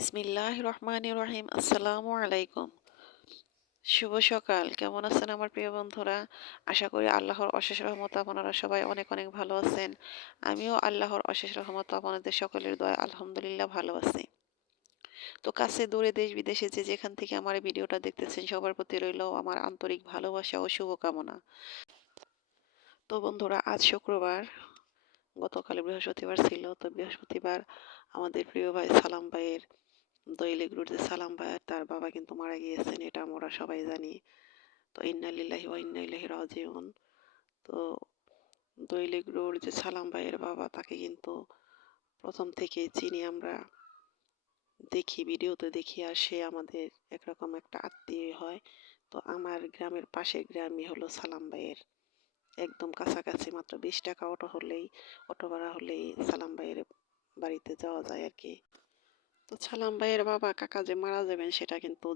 বিসমিল্লাহির রহমানির রহিম। আসসালামু আলাইকুম। শুভ সকাল। কেমন আছেন আমার প্রিয় বন্ধুরা? আশা করি আল্লাহর অশেষ রহমতে আপনারা সবাই অনেক অনেক ভালো আছেন। আমিও আল্লাহর অশেষ রহমতে আপনাদের সকলের দয়ায় আলহামদুলিল্লাহ ভালো আছি। তো কাছে দূরে দেশ বিদেশে যে যেখান থেকে আমার এই ভিডিওটা দেখতেছেন সবার প্রতি রইল আমার আন্তরিক ভালোবাসা ও শুভকামনা। তো বন্ধুরা, আজ শুক্রবার, গতকাল বৃহস্পতিবার ছিল। তো বৃহস্পতিবার আমাদের প্রিয় ভাই সালাম ভাইয়ের দৈলিক রুট যে সালাম ভাই তার বাবা কিন্তু মারা গিয়েছেন, এটা আমরা সবাই জানি। তো ইন্না লিল্লাহি ওয়া ইন্না ইলাইহি রাজিউন। তো দৈলিক রুট যে সালাম ভাইয়ের বাবা, তাকে কিন্তু প্রথম থেকেই চিনি আমরা, দেখি ভিডিওতে দেখি, আর সে আমাদের একরকম একটা আত্মীয় হয়। তো আমার গ্রামের পাশের গ্রামই হলো সালাম ভাইয়ের, একদম কাছাকাছি, মাত্র 20 টাকা অটো ভাড়া হলেই সালাম ভাইয়ের বাড়িতে যাওয়া যায় আর কি। তো সালাম ভাইয়ের বাবা কাকা যে মারা যাবেন সেটা কিন্তু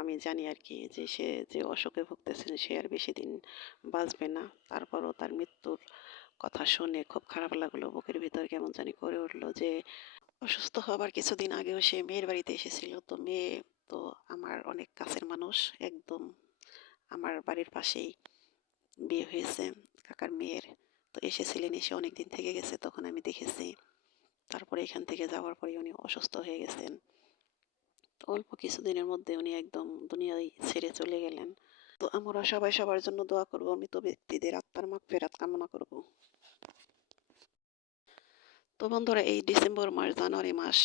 আমি জানি আর কি, যে সে যে অসুখে ভুগতেছেন সে আর বেশি দিন বাঁচবে না। তারপরও তার মৃত্যুর কথা শুনে খুব খারাপ লাগলো, বুকের ভিতর কেমন জানি করে উঠলো যে অসুস্থ হবার কিছুদিন আগেও সে মেয়ের বাড়িতে এসেছিল। তো মেয়ে তো আমার অনেক কাছের মানুষ, একদম আমার বাড়ির পাশেই বিয়ে হয়েছে কাকার মেয়ের। তো এসেছিলেন, এসে অনেক দিন থেকে গেছে, তখন আমি দেখেছি। তারপরে এখান থেকে যাওয়ার পরে উনি অসুস্থ হয়ে গেছেন। অল্প কিছুদিনের মধ্যে উনি একদম দুনিয়ায় ছেড়ে চলে গেলেন। তো আমরা সবাই সবার জন্য দোয়া করব, মৃত ব্যক্তিদের আত্মার মাগফিরাত কামনা করব। তো বন্ধুরা, এই ডিসেম্বর মাস, জানুয়ারি মাস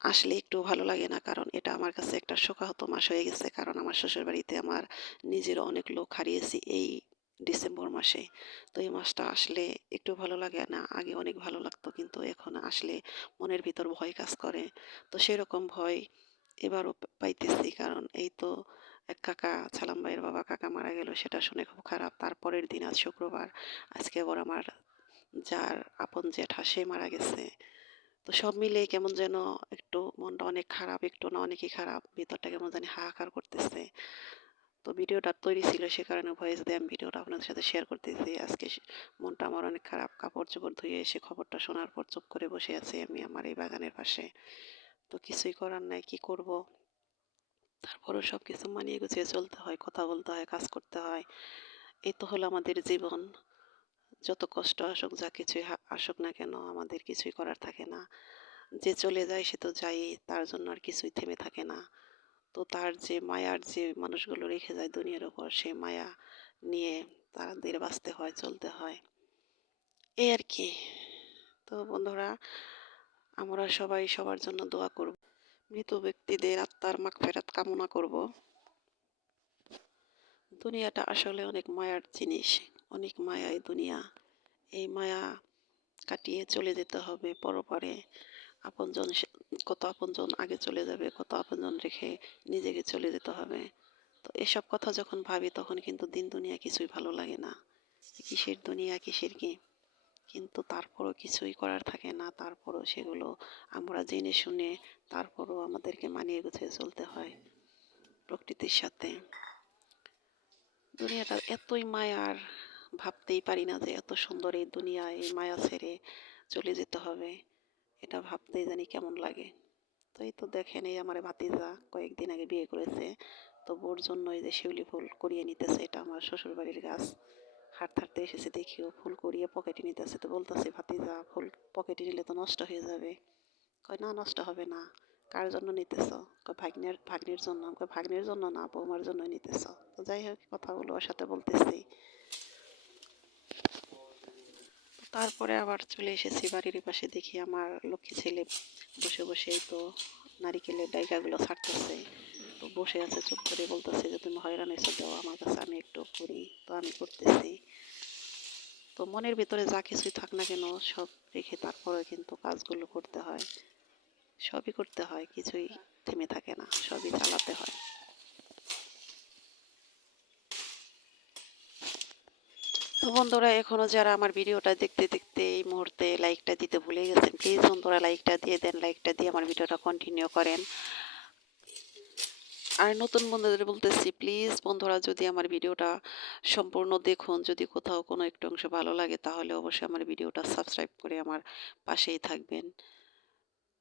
আসলে একটু ভালো লাগে না, কারণ এটা আমার কাছে একটা শোকাহত মাস হয়ে গেছে। কারণ আমার শ্বশুর বাড়িতে আমার নিজের অনেক লোক হারিয়েছি এই ডিসেম্বর মাসে। তো এই মাসটা আসলে একটু ভালো লাগে না। আগে অনেক ভালো লাগতো, কিন্তু এখন আসলে মনের ভিতর ভয় কাজ করে। তো সেরকম ভয় এবারও পাইতেছি, কারণ এই তো এক কাকা, সালাম ভাইয়ের বাবা কাকা মারা গেল, সেটা শুনে খুব খারাপ। তারপরের দিন আজ শুক্রবার, আজকে আবার আমার যার আপন জ্যাঠা সে মারা গেছে। তো সব মিলিয়ে কেমন যেন একটু মনটা অনেক খারাপ, একটু না অনেকই খারাপ, ভিতরটা কেমন জানি হাহাকার করতেছে। তো ভিডিওটা তৈরি ছিল, সে কারণে ভয়েস দিয়ে আমি ভিডিওটা আপনাদের সাথে শেয়ার করতেছি। আজকে মনটা আমার অনেক খারাপ। কাপড় চোপড় ধুয়ে এসে খবরটা শোনার পর চুপ করে বসে আছি আমি আমার এই বাগানের পাশে। তো কিছুই করার নাই, কি করব। তারপরেও সব কিছু মানিয়ে গুছিয়ে চলতে হয়, কথা বলতে হয়, কাজ করতে হয়। এই তো হলো আমাদের জীবন। যত কষ্ট আসুক, যা কিছুই আসুক না কেন, আমাদের কিছুই করার থাকে না। যে চলে যায় সে তো যায়ই, তার জন্য আর কিছুই থেমে থাকে না। তো তার যে মায়ার যে মানুষগুলো রেখে যায় দুনিয়ার উপর, সে মায়া নিয়ে তাদের বাঁচতে হয়, চলতে হয়, এই আর কি। তো বন্ধুরা, আমরা সবাই সবার জন্য দোয়া করব, মৃত ব্যক্তিদের আত্মার মাগফিরাত কামনা করব। দুনিয়াটা আসলে অনেক মায়ার জিনিস, অনেক মায়া এই দুনিয়া। এই মায়া কাটিয়ে চলে যেতে হবে পরপারে। আপনজন কত আপনজন আগে চলে যাবে, কত আপনজন রেখে নিজেকে চলে যেতে হবে। তো এসব কথা যখন ভাবি তখন কিন্তু দিন দুনিয়া কিছুই ভালো লাগে না। কিসের দুনিয়া, কিসের কি, কিন্তু তারপরও কিছুই করার থাকে না। তারপরও সেগুলো আমরা জেনে শুনে তারপরও আমাদেরকে মানিয়ে গুছিয়ে চলতে হয় প্রকৃতির সাথে। দুনিয়াটা এতই মায়ার, ভাবতেই পারি না যে এত সুন্দর এই দুনিয়া, এই মায়া ছেড়ে চলে যেতে হবে। এটা ভাবতেই জানি কেমন লাগে। তো এই তো দেখেন, এই আমার ভাতিজা কয়েকদিন আগে বিয়ে করেছে। তো বোর জন্য এই যে শিউলি ফুল কুড়িয়ে নিতেছে, এটা আমার শ্বশুর বাড়ির গাছ। হাঁটতে হাঁটতে এসেছে, দেখিও ফুল কুড়িয়ে পকেটে নিতেছে। তো বলতেছে, ভাতিজা ফুল পকেটে নিলে তো নষ্ট হয়ে যাবে। কয় না, নষ্ট হবে না। কার জন্য নিতেছ? কয় ভাগ্নের জন্য। কয় ভাগ্নের জন্য না, বৌমার জন্য নিতেছ। তো যাই হোক, কথাগুলো ওর সাথে বলতেছি। তারপরে আবার চলে এসেছি বাড়ির পাশে, দেখি আমার লক্ষ্মী ছেলে বসে বসে এই তো নারিকেলের ডাইগাগুলো ছাড়তেছে। তো বসে আছে চুপ করে, বলতেছে যে তুমি হয়রান হয়েছো, দাও আমার কাছে, আমি একটু করি। তো আমি করতেছি। তো মনের ভিতরে যা কিছুই থাক না কেন, সব রেখে তারপরে কিন্তু কাজগুলো করতে হয়, সবই করতে হয়, কিছুই থেমে থাকে না, সবই চালাতে হয়। তো বন্ধুরা, এখনো যারা আমার ভিডিওটা দেখতে দেখতে এই মুহূর্তে লাইকটা দিতে ভুলে গেছেন, প্লিজ বন্ধুরা লাইকটা দিয়ে দেন। লাইকটা দিয়ে আমার ভিডিওটা কন্টিনিউ করেন। আর নতুন বন্ধুদের বলতেছি, প্লিজ বন্ধুরা, যদি আমার ভিডিওটা সম্পূর্ণ দেখুন, যদি কোথাও কোনো একটু অংশ ভালো লাগে তাহলে অবশ্যই আমার ভিডিওটা সাবস্ক্রাইব করে আমার পাশেই থাকবেন।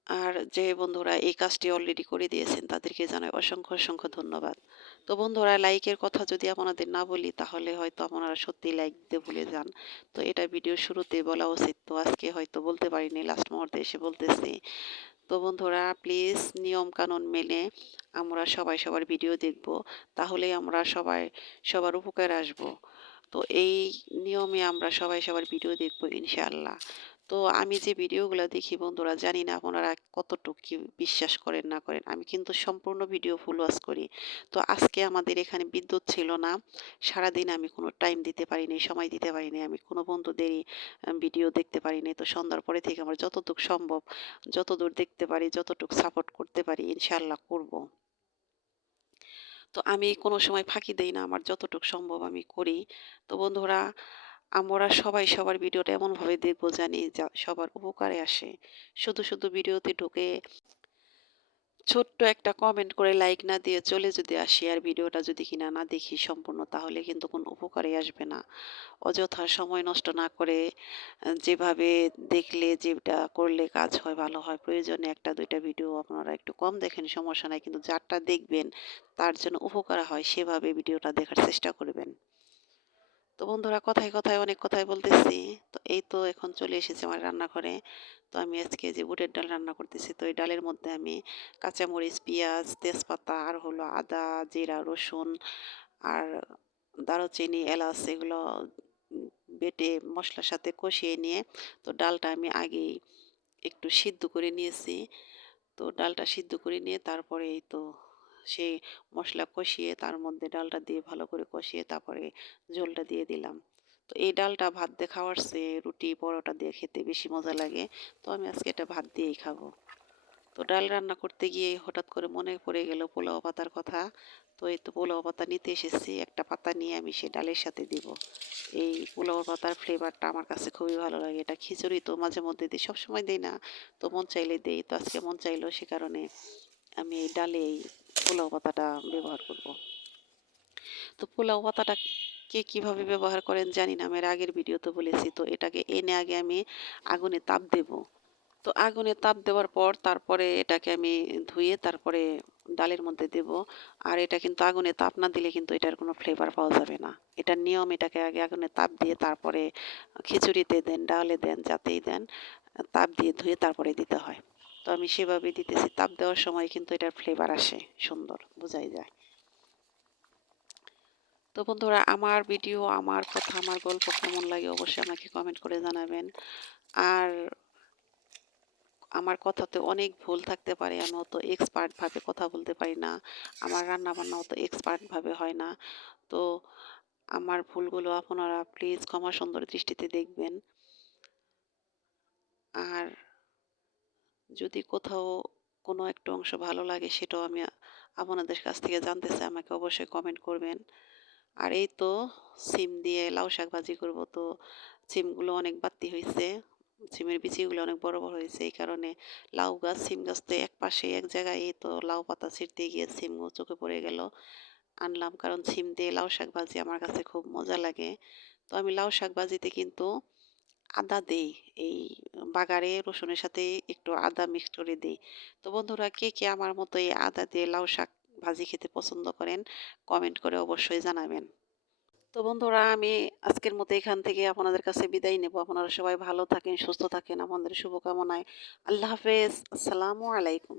আর যে বন্ধুরা এই কাজটি অলরেডি করে দিয়েছেন তাদেরকে জানাই অসংখ্য অসংখ্য ধন্যবাদ। তো বন্ধুরা, লাইকের কথা যদি আপনাদের না বলি তাহলে হয়তো আপনারা সত্যি লাইক দিতে ভুলে যান। তো এটা ভিডিওর শুরুতেই বলা উচিত, তো আজকে হয়তো বলতে পারিনি, লাস্ট মুহূর্তে এসে বলতেছি। তো বন্ধুরা, প্লিজ নিয়ম কানুন মেনে আমরা সবাই সবার ভিডিও দেখব, তাহলেই আমরা সবাই সবার উপকারে আসব। তো এই নিয়মে আমরা সবাই সবার ভিডিও দেখব ইনশাআল্লাহ। তো আমি যে ভিডিওগুলো দেখি বন্ধুরা, জানি না আপনারা কতটুকু কি বিশ্বাস করেন না করেন। আমি কিন্তু সম্পূর্ণ ভিডিও ফুল ওয়াচ করি। তো আজকে আমাদের এখানে বিদ্যুৎ ছিল না। সারাদিন আমি কোনো টাইম দিতে পারিনি, সময় দিতে পারিনি। আমি কোনো বন্ধুদেরই ভিডিও দেখতে পারিনি। তো সন্ধ্যার পরে থেকে আমার যতটুকু সম্ভব, যতদূর দেখতে পারি, যতটুকু সাপোর্ট করতে পারি ইনশাআল্লাহ করব। তো আমি কোনো সময় ফাঁকি দেই না। আমার যতটুকু সম্ভব আমি করি। তো বন্ধুরা, আমরা সবাই সবার ভিডিওটা এমনভাবে দেখব জানি যা সবার উপকারে আসে। শুধু শুধু ভিডিওতে ঢুকে ছোট্ট একটা কমেন্ট করে লাইক না দিয়ে চলে যদি আসি আর ভিডিওটা যদি কিনা না দেখি সম্পূর্ণ, তাহলে কিন্তু কোনো উপকারে আসবে না। অযথা সময় নষ্ট না করে যেভাবে দেখলে যেটা করলে কাজ হয়, ভালো হয়। প্রয়োজনে ১ টা ২ টা ভিডিও আপনারা একটু কম দেখেন, সমস্যা নাই। কিন্তু যারটা দেখবেন তার জন্য উপকার হয় সেভাবে ভিডিওটা দেখার চেষ্টা করবেন। তো বন্ধুরা, কথায় কথায় অনেক কথাই বলতেছি। তো এই তো এখন চলে এসেছি আমার রান্নাঘরে। তো আমি আজকে যে বুটের ডাল রান্না করতেছি, তো এই ডালের মধ্যে আমি কাঁচামরিচ, পেঁয়াজ, তেজপাতা আর হলো আদা, জিরা, রসুন আর দারুচিনি, এলাচ এগুলো বেটে মশলার সাথে কষিয়ে নিয়ে, তো ডালটা আমি আগেই একটু সিদ্ধ করে নিয়েছি। তো ডালটা সিদ্ধ করে নিয়ে তারপরে এই তো সেই মশলা কষিয়ে তার মধ্যে ডালটা দিয়ে ভালো করে কষিয়ে তারপরে ঝোলটা দিয়ে দিলাম। তো এই ডালটা ভাত দিয়ে খাওয়ার চেয়ে রুটি, পরোটা দিয়ে খেতে বেশি মজা লাগে। তো আমি আজকে এটা ভাত দিয়েই খাবো। তো ডাল রান্না করতে গিয়ে হঠাৎ করে মনে পড়ে গেল পোলাও পাতার কথা। তো এই তো পোলাও পাতা নিতে এসেছি। একটা পাতা নিয়ে আমি সেই ডালের সাথে দিব। এই পোলাও পাতার ফ্লেভারটা আমার কাছে খুবই ভালো লাগে। এটা খিচুড়ি তো মাঝে মধ্যে দিই, সবসময় দিই না। তো মন চাইলে দেই। তো আজকে মন চাইলো, সে কারণে আমি এই ডালে এই পোলাও পাতাটা ব্যবহার করব। তো পোলাও পাতাটা কে কিভাবে ব্যবহার করেন জানি না। আমি এর আগের ভিডিওতে বলেছি। তো এটাকে এনে আগে আমি আগুনে তাপ দেব। তো আগুনে তাপ দেওয়ার পর তারপরে এটাকে আমি ধুয়ে তারপরে ডালের মধ্যে দেব। আর এটা কিন্তু আগুনে তাপ না দিলে কিন্তু এটার কোনো ফ্লেভার পাওয়া যাবে না। এটার নিয়ম, এটাকে আগে আগুনে তাপ দিয়ে তারপরে খিচুড়িতে দেন, ডালে দেন, যাতেই দেন, তাপ দিয়ে ধুয়ে তারপরে দিতে হয়। তো আমি সেভাবেই দিতেছি। তাপ দেওয়ার সময় কিন্তু এটার ফ্লেভার আসে, সুন্দর বোঝাই যায়। তো বন্ধুরা, আমার ভিডিও, আমার কথা, আমার গল্প কেমন লাগে অবশ্যই আমাকে কমেন্ট করে জানাবেন। আর আমার কথাতে অনেক ভুল থাকতে পারে। আমি অত এক্সপার্ট ভাবে কথা বলতে পারি না। আমার রান্নাবান্না অত এক্সপার্ট ভাবে হয় না। তো আমার ভুলগুলো আপনারা প্লিজ ক্ষমা সুন্দর দৃষ্টিতে দেখবেন। আর যদি কোথাও কোনো একটা অংশ ভালো লাগে সেটাও আমি আপনাদের কাছ থেকে জানতে চাই, আমাকে অবশ্যই কমেন্ট করবেন। আর এই তো সিম দিয়ে লাউ শাক ভাজি করব। তো সিমগুলো অনেক বাড়তি হয়েছে। সিমের বিচিগুলো অনেক বড় বড় হয়েছে। এই কারণে লাউ গাছ, সিম গাছ তো এক পাশে এক জায়গায়। এই তো লাউ পাতা ছিঁড়তে গিয়ে সিমও চোখে পড়ে গেল। আনলাম, কারণ সিম দিয়ে লাউ শাক ভাজি আমার কাছে খুব মজা লাগে। তো আমি লাউ শাক ভাজিতে কিন্তু আদা দেই। এই বাগারে রসুনের সাথে একটু আদা মিক্সড করে দেই। তো বন্ধুরা, কে কে আমার মতো এই আদা দিয়ে লাউ শাক ভাজি খেতে পছন্দ করেন কমেন্ট করে অবশ্যই জানাবেন। তো বন্ধুরা, আমি আজকের মতো এখান থেকে আপনাদের কাছে বিদায় নেব। আপনারা সবাই ভালো থাকেন, সুস্থ থাকেন। আপনাদের শুভকামনায় আল্লাহ হাফেজ। আসসালামু আলাইকুম।